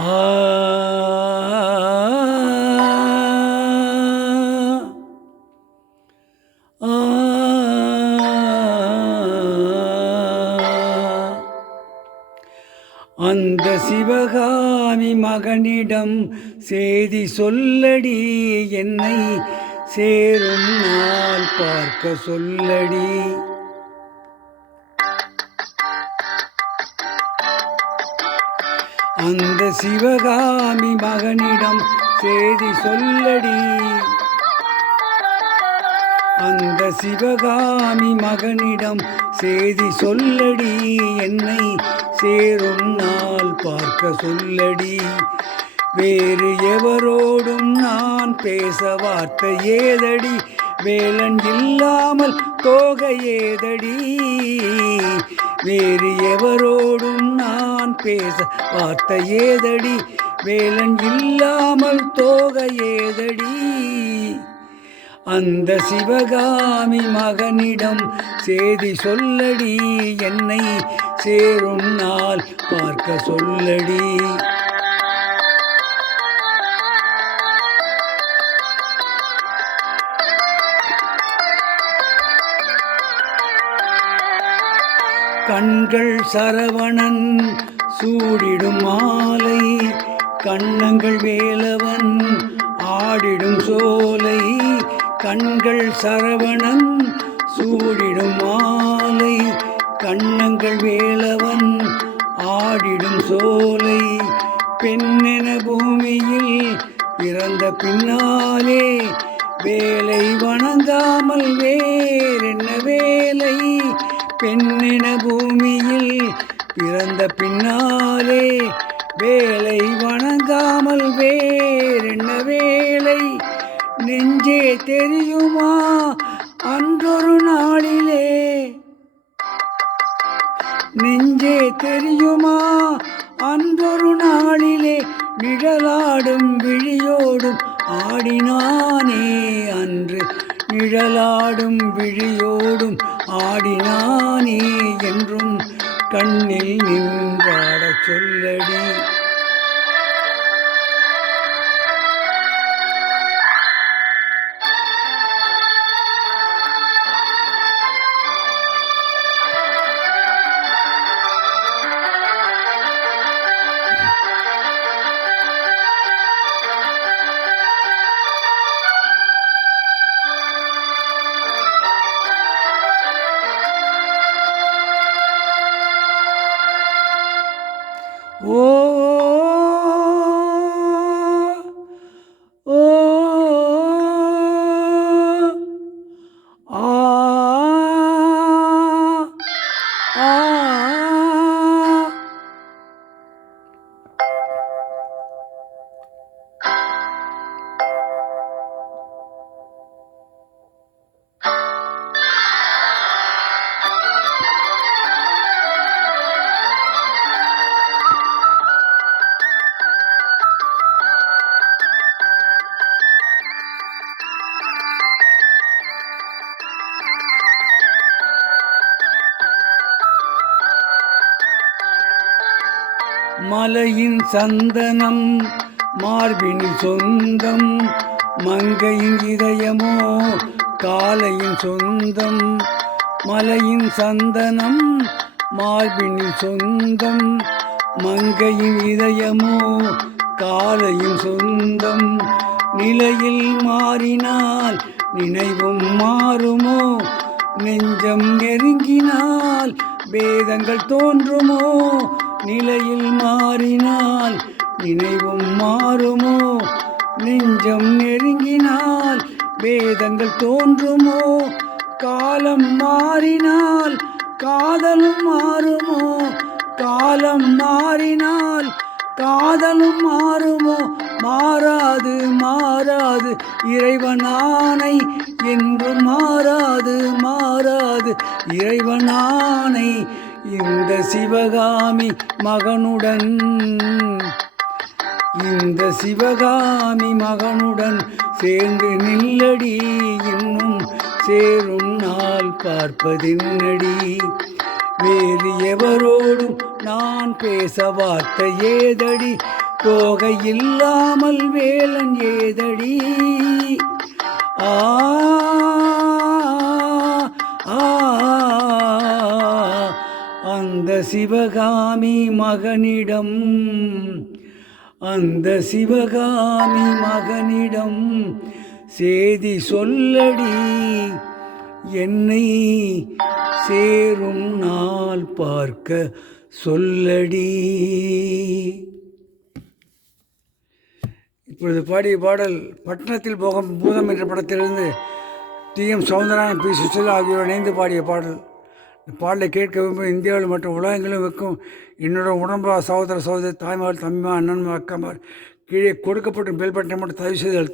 ஆ ஆ அந்த சிவகாமி மகனிடம் செய்தி சொல்லடி, என்னை சேரும் நாள் பார்க்க சொல்லடி. அந்த சிவகாமி மகனிடம் செய்தி சொல்லடி, அந்த சிவகாமி மகனிடம் செய்தி சொல்லடி, என்னை சேரும் நாள் பார்க்க சொல்லடி. வேறு எவரோடும் நான் பேச வார்த்தை ஏதடி, வேலன் இல்லாமல் தோகை ஏதடி. வேறு எவரோடும் நான் பேச வார்த்தை ஏதடி, வேலன் இல்லாமல் தோகை ஏதடி. அந்த சிவகாமி மகனிடம் செய்தி சொல்லடி, என்னை சேரும் நாள் பார்க்க சொல்லடி. கண்கள் சரவணன் சூடிடும் மாலை, கண்ணங்கள் வேலவன் ஆடிடும் சோலை. கண்கள் சரவணன் சூடிடும் மாலை, கண்ணங்கள் வேலவன் ஆடிடும் சோலை. பெண்ணென பூமியில் பிறந்த பின்னாலே வேலை வணங்காமல் வேறென்ன வேலை. பெண்ணென பூமியில் பிறந்த பின்னாலே வேலை வணங்காமல் வேறென்ன வேலை. நெஞ்சே தெரியுமா அன்றொரு நாளிலே, நெஞ்சே தெரியுமா அன்றொரு நாளிலே, நிழலாடும் விழியோடும் ஆடினானே அன்று. நிழலாடும் விழியோடும் ஆடினானே என்றும் கண்ணில் நின்றாடச் சொல்லடி. ஓ ஓ ஆ ஆ மலையின் சந்தனம் மார்பினில் சொந்தம், மங்கையின் இதயமோ காலையின் சொந்தம். மலையின் சந்தனம் மார்பினில் சொந்தம், மங்கையின் இதயமோ காலையின் சொந்தம். நிலையில் மாறினால் நினைவும் மாறுமோ, நெஞ்சம் நெருங்கினால் வேதங்கள் தோன்றுமோ. நிலையில் மாறினால் நினைவும் மாறுமோ, நெஞ்சம் நெருங்கினால் வேதங்கள் தோன்றுமோ. காலம் மாறினால் காதலும் மாறுமோ, காலம் மாறினால் காதலும் மாறுமோ. மாறாது மாறாது இறைவனானை என்று மாறாது மாறாது இறைவனானை. இந்த சிவகாமி மகனுடன், இந்த சிவகாமி மகனுடன் சேர்ந்து நில்லடி, இன்னும் சேரும் நாள் பார்ப்பதென்னடி. வேறு எவரோடும் நான் பேச வார்த்தை ஏதடி, தோகை இல்லாமல் வேலன் ஏதடி ஆ ஆ அந்த சிவகாமி மகனிடம் சேதி சொல்லடி என்னை சேரும் நாள் பார்க்க சொல்லடி. இப்பொழுது பாடிய பாடல் பட்டணத்தில் போகும் பூதம் என்ற படத்திலிருந்து டி.எம். சௌந்தரராயன், பி. சுசிலா ஆகியோர் இணைந்து பாடிய பாடல். இந்த பாடலை கேட்க விரும்பும் இந்தியாவில் மற்றும் உலகங்களும் வைக்கும் என்னோட உடம்பா சகோதர தாய்மார், தம்பிமார், அண்ணன்மார், அக்காமார் கீழே கொடுக்கப்பட்ட பெல் பட்டனை மட்டும் தயவு செய்து